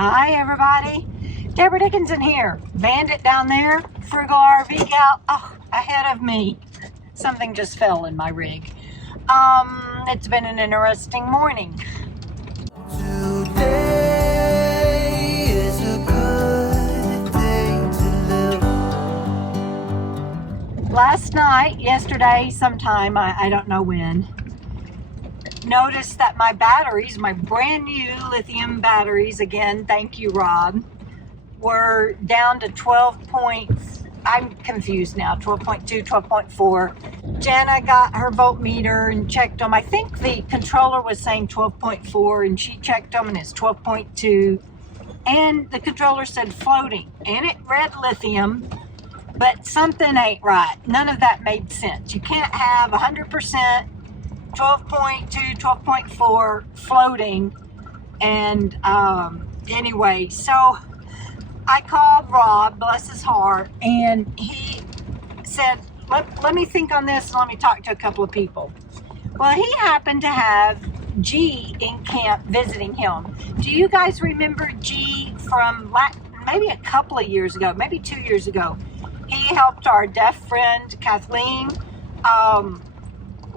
Hi everybody, Debra Dickinson here. Bandit down there, Frugal RV gal ahead of me. Something just fell in my rig. It's been an interesting morning. Today is a good day to live. Last night, yesterday, sometime, I don't know when, noticed that my batteries, my brand new lithium batteries, again, thank you, Rob, were down to 12 points. I'm confused now, 12.2, 12.4. Jana got her voltmeter and checked them. I think the controller was saying 12.4 and she checked them and it's 12.2. And the controller said floating and it read lithium, but something ain't right. None of that made sense. You can't have 100% 12.2, 12.4 floating. And anyway, so I called Rob, bless his heart, and he said, let me think on this and let me talk to a couple of people. Well, he happened to have G in camp visiting him. Do you guys remember G from maybe a couple of years ago, maybe 2 years ago? He helped our deaf friend Kathleen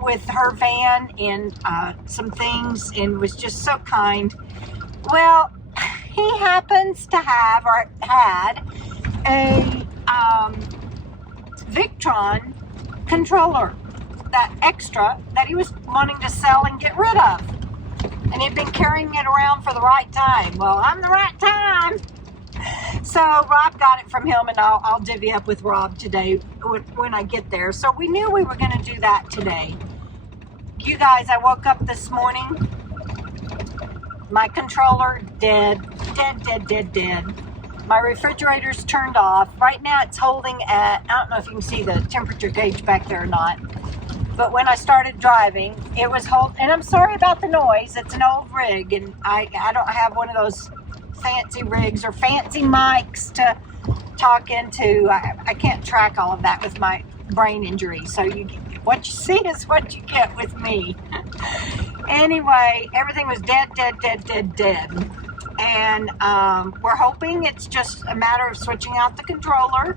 with her van and some things and was just so kind. Well, he happens to have or had a Victron controller, that extra that he was wanting to sell and get rid of. And he'd been carrying it around for the right time. Well, I'm the right time. So Rob got it from him, and I'll divvy up with Rob today when I get there. So we knew we were going to do that today. You guys, I woke up this morning, my controller dead. My refrigerator's turned off. Right now it's holding at, I don't know if you can see the temperature gauge back there or not, but when I started driving, it was and I'm sorry about the noise, it's an old rig, and I don't have one of those fancy rigs or fancy mics to talk into. I can't track all of that with my brain injury, so what you see is what you get with me. Anyway, everything was dead. And we're hoping it's just a matter of switching out the controller.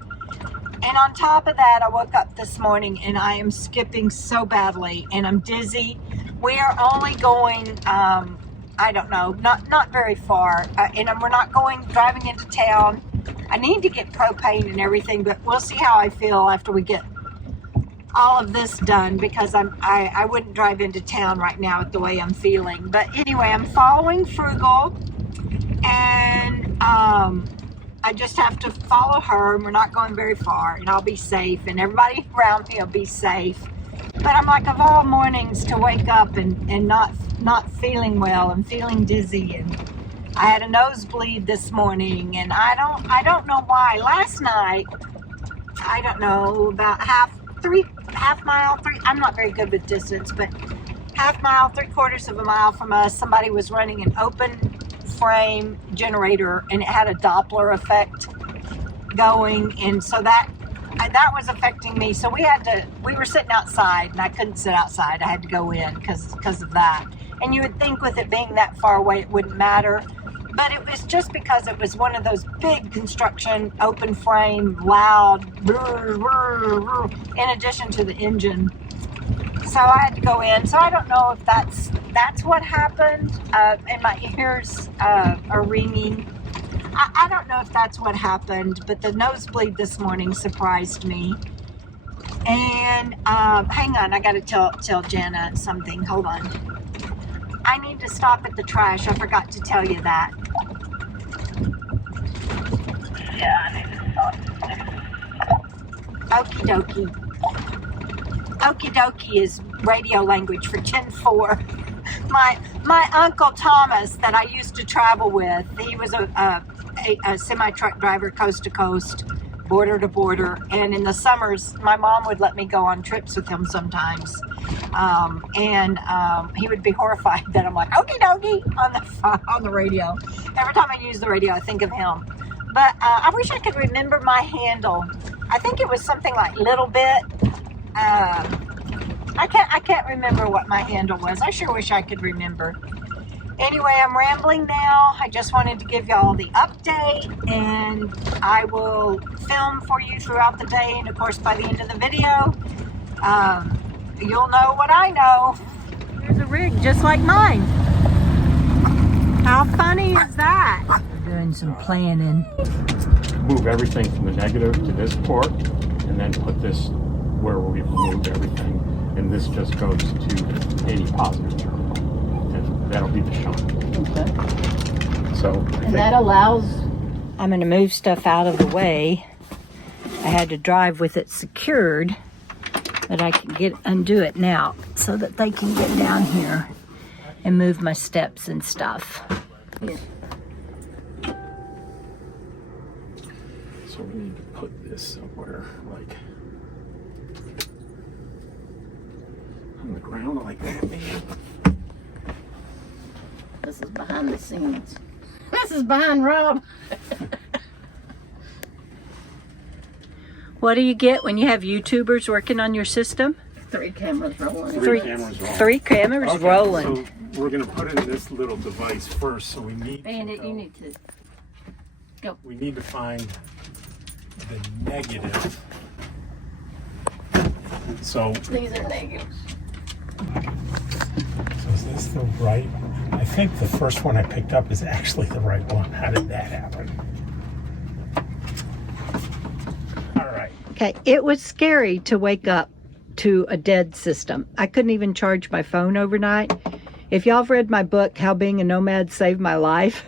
And on top of that, I woke up this morning and I am skipping so badly and I'm dizzy. We are only going, I don't know, not very far. And we're not driving into town. I need to get propane and everything, but we'll see how I feel after we get all of this done, because I wouldn't drive into town right now with the way I'm feeling. But anyway, I'm following Frugal, and I just have to follow her, and we're not going very far, and I'll be safe, and everybody around me will be safe. But I'm like, of all mornings to wake up and not feeling well and feeling dizzy, and I had a nosebleed this morning, and I don't know why. Last night, I don't know, about half mile, I'm not very good with distance, but half mile, 3/4 of a mile from us, somebody was running an open frame generator and it had a Doppler effect going, and so that was affecting me. So we were sitting outside and I couldn't sit outside. I had to go in because of that. And you would think with it being that far away it wouldn't matter, but it was just because it was one of those big construction, open frame, loud, in addition to the engine. So I had to go in. So I don't know if that's what happened. And my ears are ringing. I don't know if that's what happened, but the nosebleed this morning surprised me. And hang on, I got to tell Jana something. Hold on. I need to stop at the trash. I forgot to tell you that. Yeah, I need to stop. Okie dokie. Okie dokie is radio language for 10-4. My Uncle Thomas that I used to travel with, he was a semi-truck driver, coast to coast, border to border, and in the summers my mom would let me go on trips with him sometimes, and he would be horrified that I'm like okie dokie on the radio. Every time I use the radio I think of him. But I wish I could remember my handle. I think it was something like little bit. I can't remember what my handle was. I sure wish I could remember. Anyway, I'm rambling now. I just wanted to give y'all the update, and I will film for you throughout the day. And of course, by the end of the video, you'll know what I know. There's a rig just like mine. How funny is that? We're doing some planning. Move everything from the negative to this port, and then put this where we've moved everything, and this just goes to 80 positive terminal, and that'll be the shunt. Okay. So And that allows. I'm going to move stuff out of the way. I had to drive with it secured, but I can undo it now so that they can get down here and move my steps and stuff. So we need to put this somewhere, like on the ground like that, maybe. This is behind the scenes. This is behind Rob. What do you get when you have YouTubers working on your system? 3 cameras rolling. Three cameras rolling. 3 cameras Okay, rolling. So we're gonna put in this little device first, so we need Bandit, to you need to go. we need to find the negative. So These are negatives. So is this the right? I think the first one I picked up is actually the right one. How did that happen? All right. Okay, it was scary to wake up to a dead system. I couldn't even charge my phone overnight. If y'all have read my book, How Being a Nomad Saved My Life,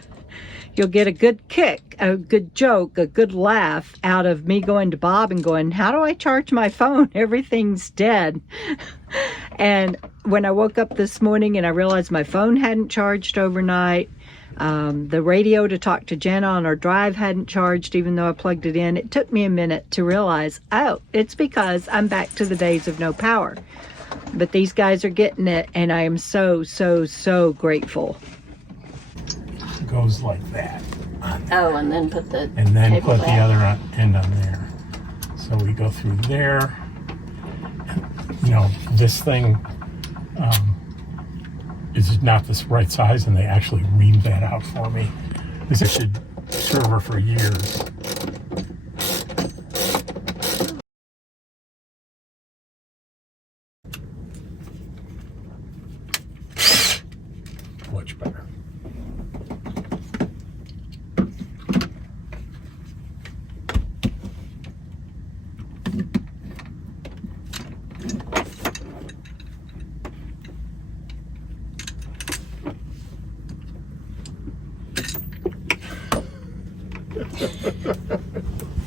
you'll get a good kick, a good joke, a good laugh out of me going to Bob and going, how do I charge my phone? Everything's dead. And when I woke up this morning and I realized my phone hadn't charged overnight, the radio to talk to Jenna on our drive hadn't charged even though I plugged it in. It took me a minute to realize, oh, it's because I'm back to the days of no power. But these guys are getting it, and I am so, so, so grateful. Goes like that. Oh, and then put the And then cable put the back. other end on there. So we go through there. You know, this thing is not this right size, and they actually reamed that out for me. This should serve her for years. Much better.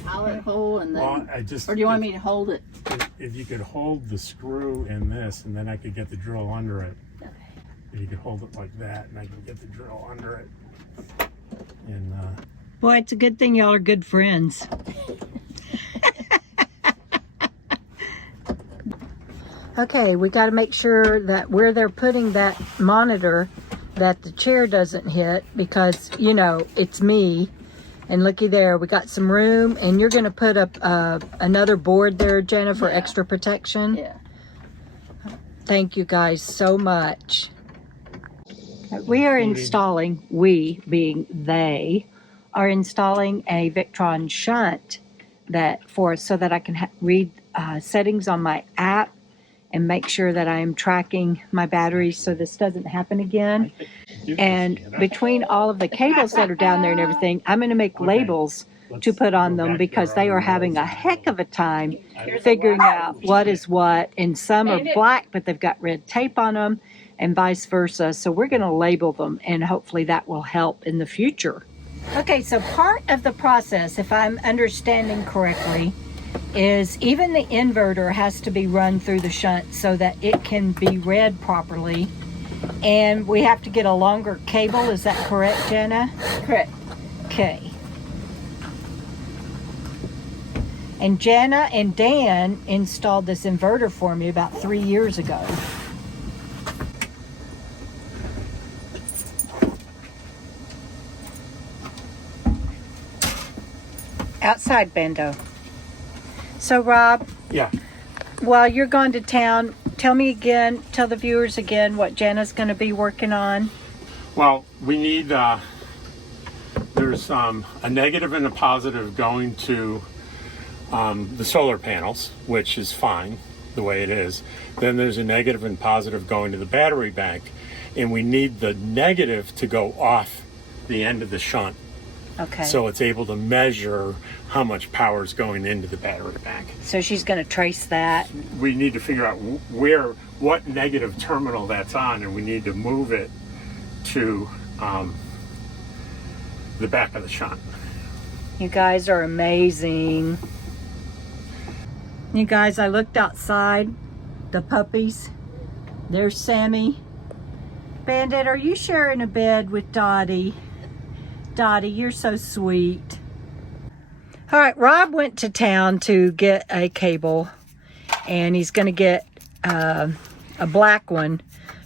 Pilot hole and then. Well, I just. Or do you want me to hold it? If you could hold the screw in this, and then I could get the drill under it. Okay. If you could hold it like that, and I can get the drill under it. And Boy, it's a good thing y'all are good friends. Okay, we got to make sure that where they're putting that monitor, that the chair doesn't hit, because, you know, it's me. And looky there, we got some room, and you're going to put up another board there, Jenna, for extra protection. Yeah. Thank you guys so much. We are installing, we being they, are installing a Victron shunt that for so that I can read settings on my app and make sure that I am tracking my batteries so this doesn't happen again. And between all of the cables that are down there and everything, I'm going to make labels to put on them because they are having a heck of a time figuring out what is what. And some are black, but they've got red tape on them, and vice versa. So we're going to label them, and hopefully that will help in the future. Okay, so part of the process, if I'm understanding correctly, is even the inverter has to be run through the shunt so that it can be read properly. And we have to get a longer cable, is that correct, Jenna? Correct. Okay. And Jenna and Dan installed this inverter for me about 3 years ago. Outside, Bando. So, Rob, yeah. while you're gone to town, tell me again, tell the viewers again what Jenna's going to be working on. Well, we need, there's a negative and a positive going to the solar panels, which is fine the way it is. Then there's a negative and positive going to the battery bank, and we need the negative to go off the end of the shunt. Okay. So it's able to measure how much power is going into the battery bank. So she's going to trace that. We need to figure out what negative terminal that's on, and we need to move it to the back of the shunt. You guys are amazing. You guys, I looked outside. The puppies. There's Sammy. Bandit, are you sharing a bed with Dottie? Dottie, you're so sweet. All right, Rob went to town to get a cable, and he's going to get a black one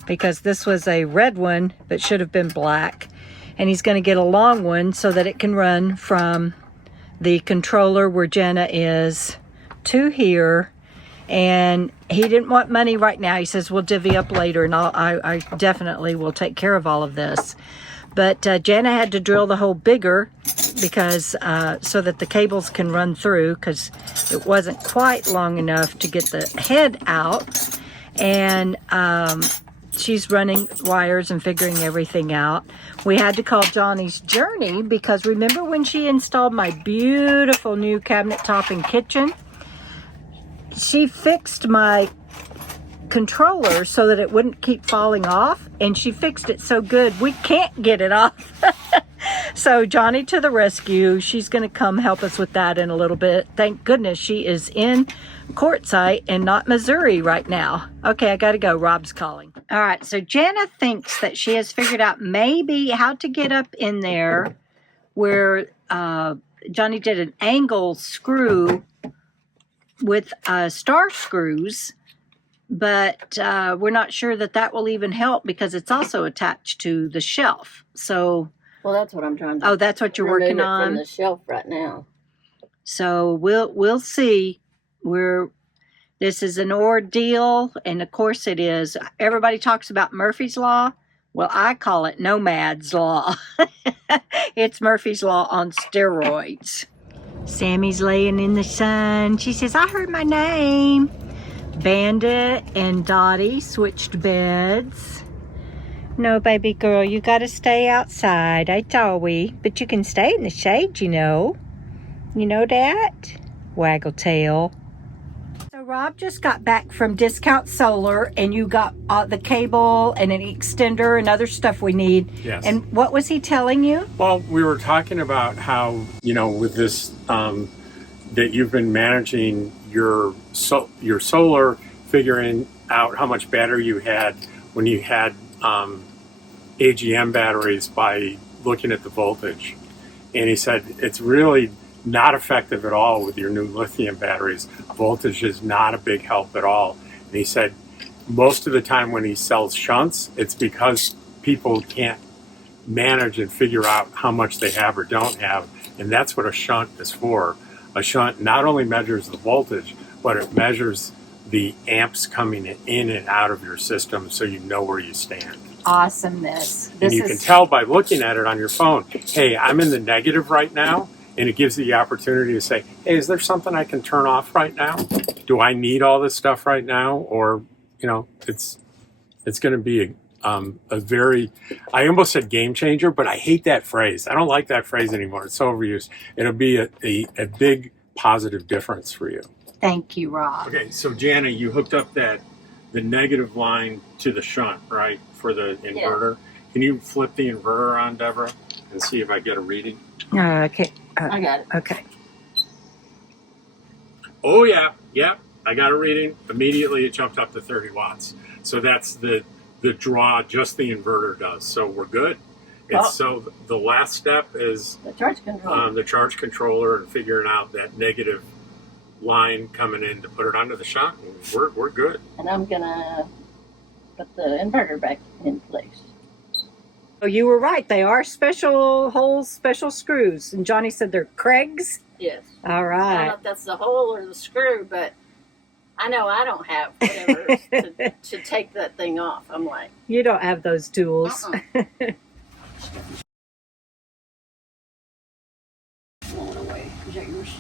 because this was a red one but should have been black. And he's going to get a long one so that it can run from the controller where Jenna is to here. And he didn't want money right now. He says, we'll divvy up later, and I definitely will take care of all of this. But Jenna had to drill the hole bigger because so that the cables can run through, because it wasn't quite long enough to get the head out. And she's running wires and figuring everything out. We had to call Johnny's Journey because remember when she installed my beautiful new cabinet top and kitchen? She fixed my controller so that it wouldn't keep falling off, and she fixed it so good we can't get it off. So Johnny to the rescue. She's going to come help us with that in a little bit. Thank goodness she is in Quartzsite and not Missouri right now. Okay, I got to go. Rob's calling. All right, so Jana thinks that she has figured out maybe how to get up in there where Johnny did an angle screw with star screws, but we're not sure that that will even help because it's also attached to the shelf. So, Well, that's what I'm trying to. oh, that's what you're working remove it on. from the shelf right now. So we'll see. This is an ordeal, and of course it is. Everybody talks about Murphy's Law. Well, I call it Nomad's Law. It's Murphy's Law on steroids. Sammy's laying in the sun. She says, I heard my name. Bandit and Dottie switched beds. No, baby girl, you gotta stay outside. That's all but you can stay in the shade, you know. You know that? Waggle tail. So Rob just got back from Discount Solar, and you got the cable and an extender and other stuff we need. Yes. And what was he telling you? Well, we were talking about how, with this, that you've been managing your solar, figuring out how much battery you had when you had AGM batteries by looking at the voltage. And he said it's really not effective at all with your new lithium batteries. Voltage is not a big help at all. And he said most of the time when he sells shunts, it's because people can't manage and figure out how much they have or don't have. And that's what a shunt is for. A shunt not only measures the voltage, but it measures the amps coming in and out of your system so you know where you stand. Awesomeness. And you can tell by looking at it on your phone, hey, I'm in the negative right now, and it gives you the opportunity to say, hey, is there something I can turn off right now? Do I need all this stuff right now? Or, it's going to be a very, I almost said game changer, but I hate that phrase. I don't like that phrase anymore. It's so overused. It'll be a big positive difference for you. Thank you, Rob. Okay, so Jana, you hooked up the negative line to the shunt, right, for the inverter. Yeah. Can you flip the inverter on, Debra, and see if I get a reading? Okay. I got it. Okay. Oh, yeah, I got a reading. Immediately it jumped up to 30 watts. So that's the draw just the inverter does. So we're good. So the last step is the charge controller. And figuring out that negative line coming in to put it onto the shunt. We're good. And I'm gonna put the inverter back in place. Oh, you were right. They are special holes, special screws. And Johnny said they're Craig's? Yes. All I don't right. know if that's the hole or the screw, but I know I don't have whatever to take that thing off. I'm like, You don't have those tools. Blown away. Is that yours?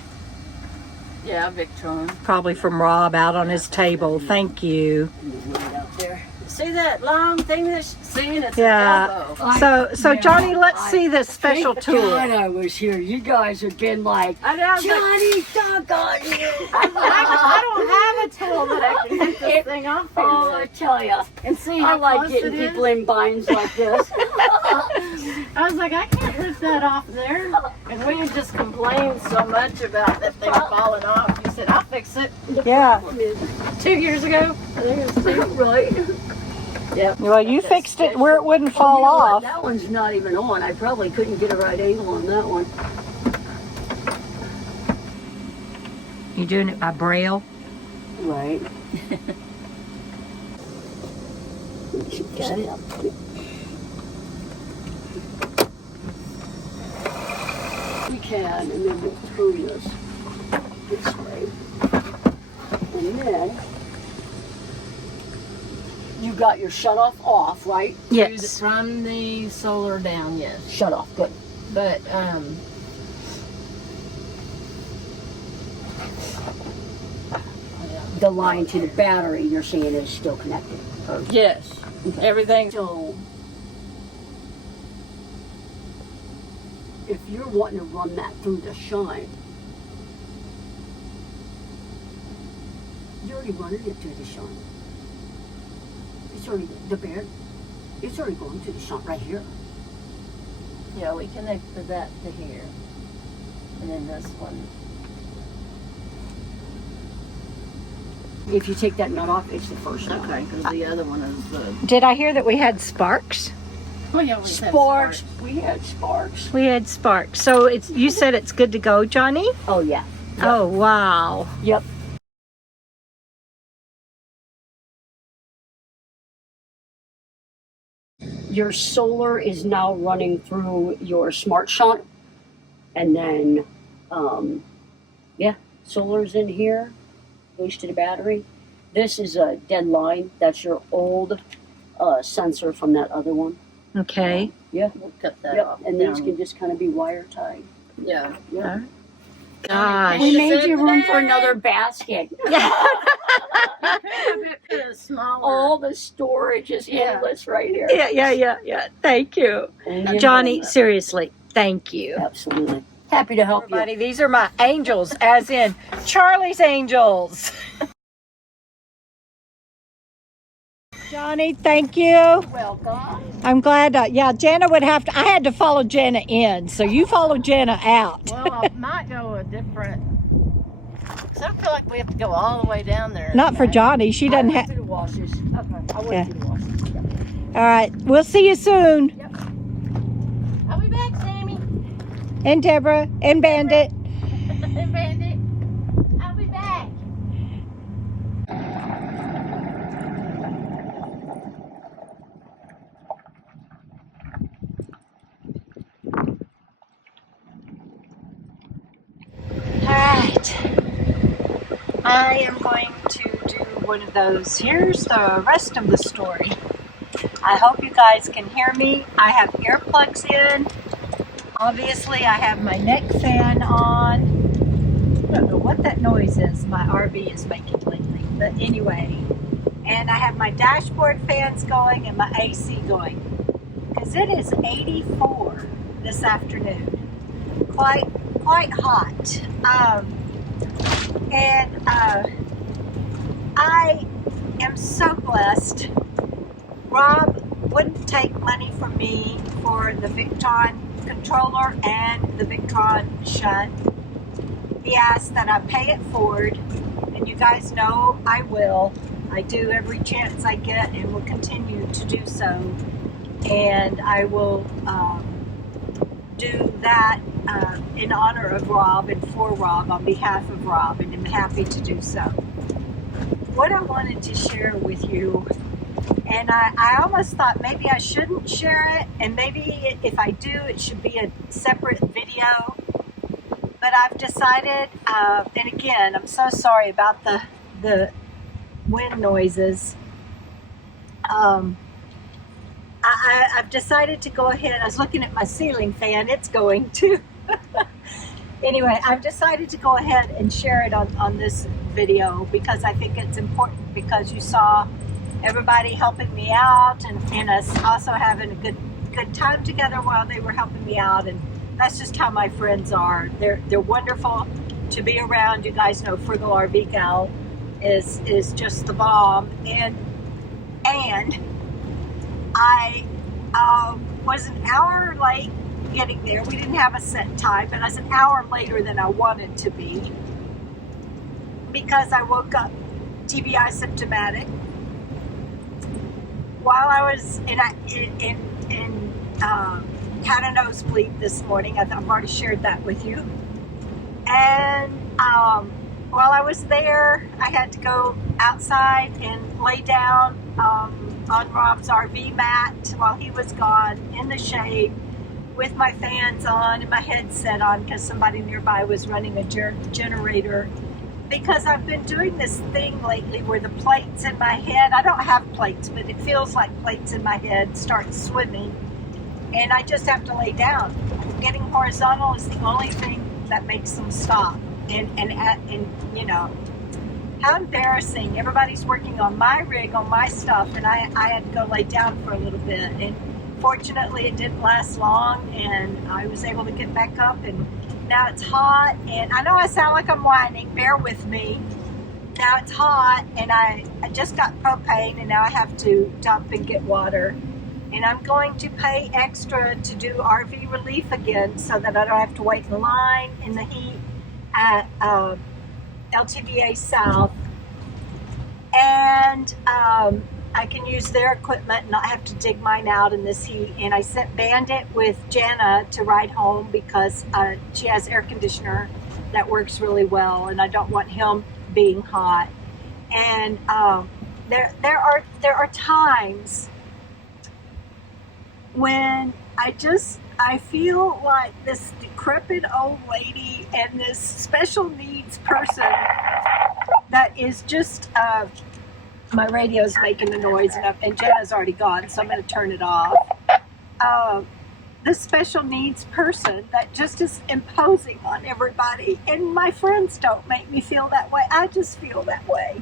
Yeah, Victron. Probably from Rob out on his table. Thank you. Right out there. See that long thing that's seeing? It's Yeah. an elbow. So Johnny, let's see this special Thank God tool. I was here. You guys have been like, I know, but Johnny, doggone you. I don't have a tool that I can get this thing off here Oh, I with. tell ya. And see I how like close getting it is. people in binds like this. I was like, I can't lift that off there. And we had just complained so much about that thing falling off. You said, I'll fix it. Yeah. 2 years ago. I think it was 2. Right? Yep. Well, you fixed it where it wouldn't Oh, fall you know what? off. That one's not even on. I probably couldn't get a right angle on that one. You doing it by braille? Right. Got it. We can, and then we'll turn this way. And then you got your shut off, right? Yes. From the solar down, yes. Shut off, good. But, The line to the battery, you're saying, is still connected. yes. Everything's So, if you're wanting to run that through the shunt, you're already running it through the shunt. It's already, it's already going to the shunt right here. Yeah, we connected that to here. And then this one. If you take that nut off, it's the first nut. Okay, because the other one is the... Did I hear that we had sparks? Oh, yeah, we Sparks. We had sparks. We had sparks. So it's you said it's good to go, Johnny? Oh, yeah. Oh, wow. Yep. Your solar is now running through your smart shunt. And then, yeah, solar's in here. Goes to the battery. This is a dead line. That's your old sensor from that other one. Okay. Yeah. We'll cut that Yep. off. And these down. can just kind of be wire tied. Yeah. Yeah. Gosh. We made you room for another basket. Smaller. All the storage is endless right here. Yeah. Thank you. And Johnny, seriously, thank you. absolutely. Happy to help Everybody, these are my angels, as in Charlie's angels. Johnny, thank you. you. Welcome. I'm glad. Jana would have to. I had to follow Jana in, so you follow Jana out. Well, I might go a different... Because I feel like we have to go all the way down there. Not for Johnny. She doesn't I went have. through the washes. Okay. I went Yeah. through the washes. Yeah. All right. We'll see you soon. I'll be back, Sammy. And Deborah and Bandit. And Bandit. I'll be back. Alright, I am going to do one of those. Here's the rest of the story. I hope you guys can hear me. I have earplugs in. Obviously, I have my neck fan on. I don't know what that noise is my RV is making lately, but anyway. And I have my dashboard fans going and my AC going. Because it is 84 this afternoon. Quite hot. I am so blessed. Rob wouldn't take money from me for the Victron controller and the Victron shunt. He asked that I pay it forward, and you guys know I will. I do every chance I get and will continue to do so. And I will do that in honor of Rob and for Rob, on behalf of Rob, and I'm happy to do so. What I wanted to share with you, and I almost thought maybe I shouldn't share it, and maybe if I do, it should be a separate video, but I've decided, and again, I'm so sorry about the wind noises. I've decided to go ahead. I was looking at my ceiling fan. It's going too. Anyway, I've decided to go ahead and share it on this video because I think it's important, because you saw everybody helping me out and us also having a good time together while they were helping me out. And that's just how my friends are. They're wonderful to be around. You guys know Frugal RV Gal is just the bomb. And I was an hour late getting there. We didn't have a set time, but I was an hour later than I wanted to be because I woke up TBI symptomatic while I was had a nosebleed this morning. I've already shared that with you. And while I was there, I had to go outside and lay down on Rob's RV mat while he was gone in the shade with my fans on and my headset on because somebody nearby was running a generator. Because I've been doing this thing lately where the plates in my head, I don't have plates, but it feels like plates in my head start swimming. And I just have to lay down. Getting horizontal is the only thing that makes them stop. And you know, how embarrassing. Everybody's working on my rig, on my stuff, and I had to go lay down for a little bit. And fortunately, it didn't last long, and I was able to get back up, and now it's hot. And I know I sound like I'm whining. Bear with me. Now it's hot, and I just got propane, and now I have to dump and get water. And I'm going to pay extra to do RV relief again so that I don't have to wait in line in the heat at LTVA South. And I can use their equipment and not have to dig mine out in this heat. And I sent Bandit with Jana to ride home because she has air conditioner that works really well, and I don't want him being hot. And there are times when I feel like this decrepit old lady and this special needs person that is just, my radio's making a noise and Jenna's already gone, so I'm going to turn it off. This special needs person that just is imposing on everybody, and my friends don't make me feel that way. I just feel that way.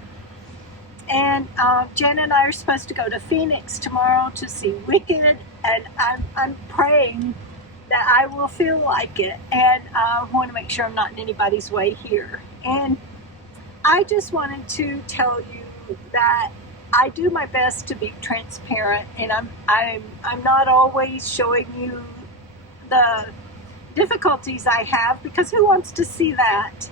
And Jenna and I are supposed to go to Phoenix tomorrow to see Wicked, and I'm praying that I will feel like it, and I want to make sure I'm not in anybody's way here. And I just wanted to tell you that I do my best to be transparent, and I'm not always showing you the difficulties I have, because who wants to see that?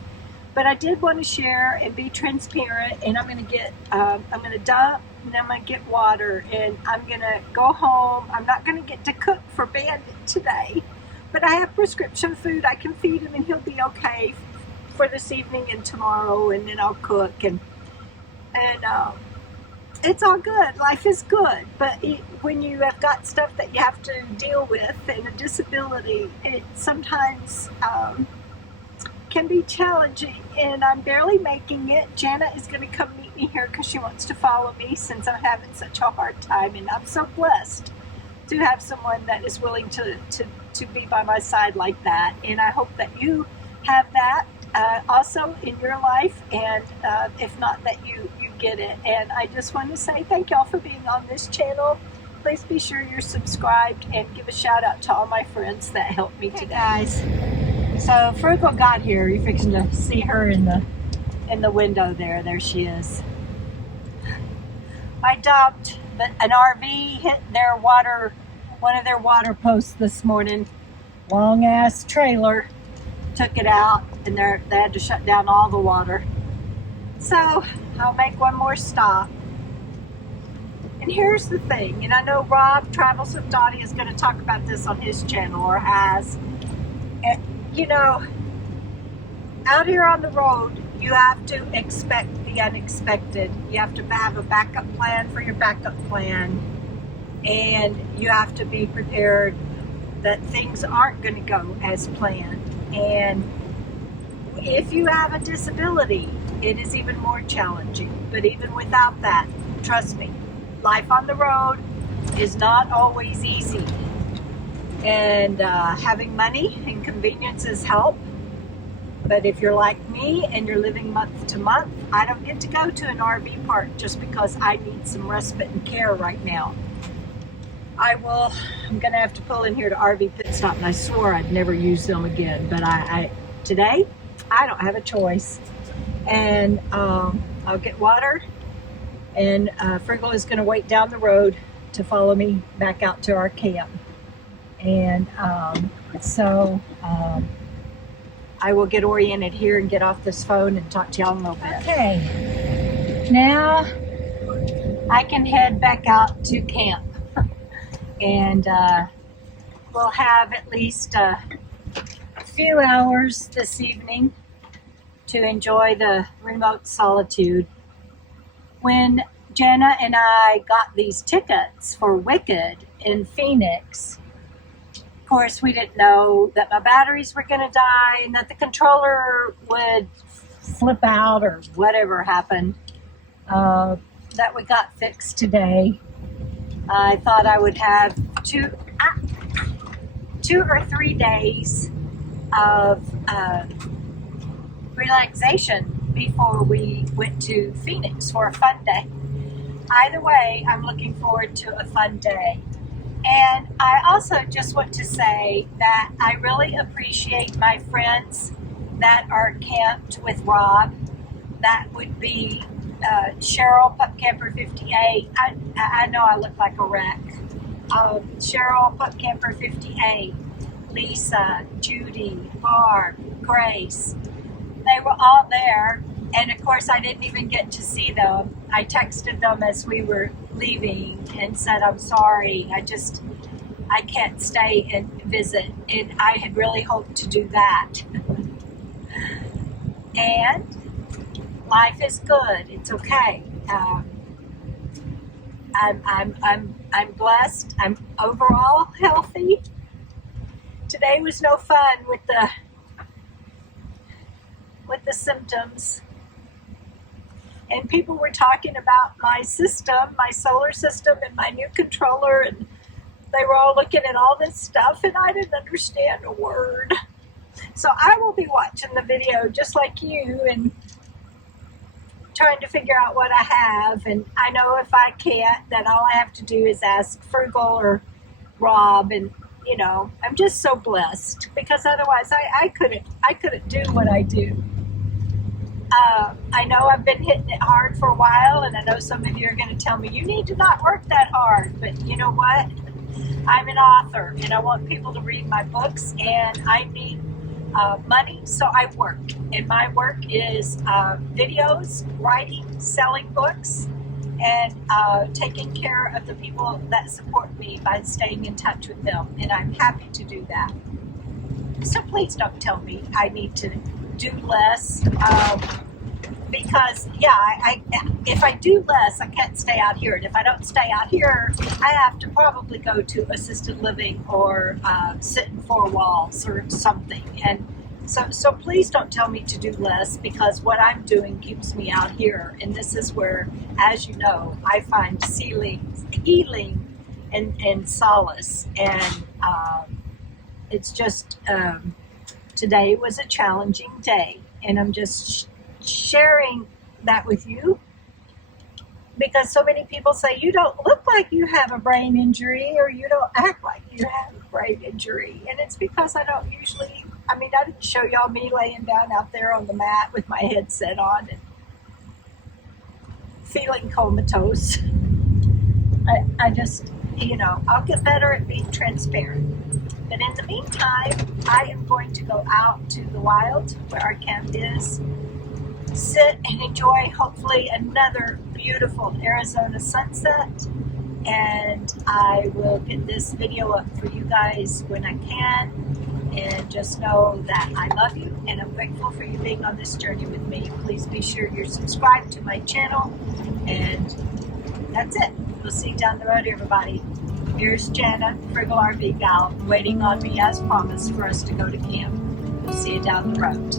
But I did want to share and be transparent, and I'm going to dump, and I'm going to get water, and I'm going to go home. I'm not going to get to cook for Bandit today, but I have prescription food. I can feed him, and he'll be okay for this evening and tomorrow, and then I'll cook, and it's all good. Life is good, but when you have got stuff that you have to deal with and a disability, it sometimes can be challenging, and I'm barely making it. Jana is going to come meet me here because she wants to follow me since I'm having such a hard time, and I'm so blessed to have someone that is willing to be by my side like that, and I hope that you have that also in your life, and if not, that you get it. And I just want to say thank y'all for being on this channel. Please be sure you're subscribed, and give a shout out to all my friends that helped me today. Guys, so Frugal got here. You're fixing to see her in the window there. There she is. I dumped an RV, hit their water, one of their water posts this morning. Long ass trailer, took it out, and they had to shut down all the water. So I'll make one more stop. And here's the thing, and I know Rob Travels with Dottie is going to talk about this on his channel, or has. And, you know, out here on the road, you have to expect the unexpected. You have to have a backup plan for your backup plan, and you have to be prepared that things aren't going to go as planned. And if you have a disability, it is even more challenging. But even without that, trust me, life on the road is not always easy. And having money and conveniences help. But if you're like me and you're living month to month, I don't get to go to an RV park just because I need some respite and care right now. I'm going to have to pull in here to RV Pit Stop, and I swore I'd never use them again. But today, I don't have a choice. And I'll get water, and Friggle is going to wait down the road to follow me back out to our camp. And I will get oriented here and get off this phone and talk to y'all in a little bit. Okay, now I can head back out to camp. And we'll have at least a few hours this evening to enjoy the remote solitude. When Jenna and I got these tickets for Wicked in Phoenix, of course we didn't know that my batteries were going to die and that the controller would flip out or whatever happened. That we got fixed today. I thought I would have 2 or 3 days of relaxation before we went to Phoenix for a fun day. Either way, I'm looking forward to a fun day. And I also just want to say that I really appreciate my friends that are camped with Rob. That would be Cheryl, Pup Camper 58. I know I look like a wreck. Cheryl, Pup Camper 58. Lisa, Judy, Barb, Grace. They were all there. And of course, I didn't even get to see them. I texted them as we were leaving and said, I'm sorry. I can't stay and visit. And I had really hoped to do that. And life is good. It's okay. I'm blessed. I'm overall healthy. Today was no fun with the symptoms. And people were talking about my system, my solar system, and my new controller, and they were all looking at all this stuff, and I didn't understand a word. So I will be watching the video just like you and trying to figure out what I have. And I know if I can't, that all I have to do is ask Friggle or Rob. And you know, I'm just so blessed, because otherwise I couldn't do what I do. I know I've been hitting it hard for a while, and I know some of you are going to tell me you need to not work that hard, but you know what? I'm an author, and I want people to read my books, and I need money, so I work. And my work is videos, writing, selling books, and taking care of the people that support me by staying in touch with them. And I'm happy to do that. So please don't tell me I need to do less, because if I do less, I can't stay out here. And if I don't stay out here, I have to probably go to assisted living or sit in 4 walls or something. And so please don't tell me to do less, because what I'm doing keeps me out here. And this is where, as you know, I find healing and solace. And it's just, today was a challenging day. And I'm just sharing that with you, because so many people say you don't look like you have a brain injury, or you don't act like you have a brain injury. And it's because I don't usually, I didn't show y'all me laying down out there on the mat with my headset on and feeling comatose. I just, I'll get better at being transparent. But in the meantime, I am going to go out to the wild where our camp is, sit and enjoy hopefully another beautiful Arizona sunset. And I will get this video up for you guys when I can. And just know that I love you, and I'm grateful for you being on this journey with me. Please be sure you're subscribed to my channel. And that's it. We'll see you down the road, everybody. Here's Jana, Friggle RV Gal, waiting on me as promised for us to go to camp. We'll see you down the road.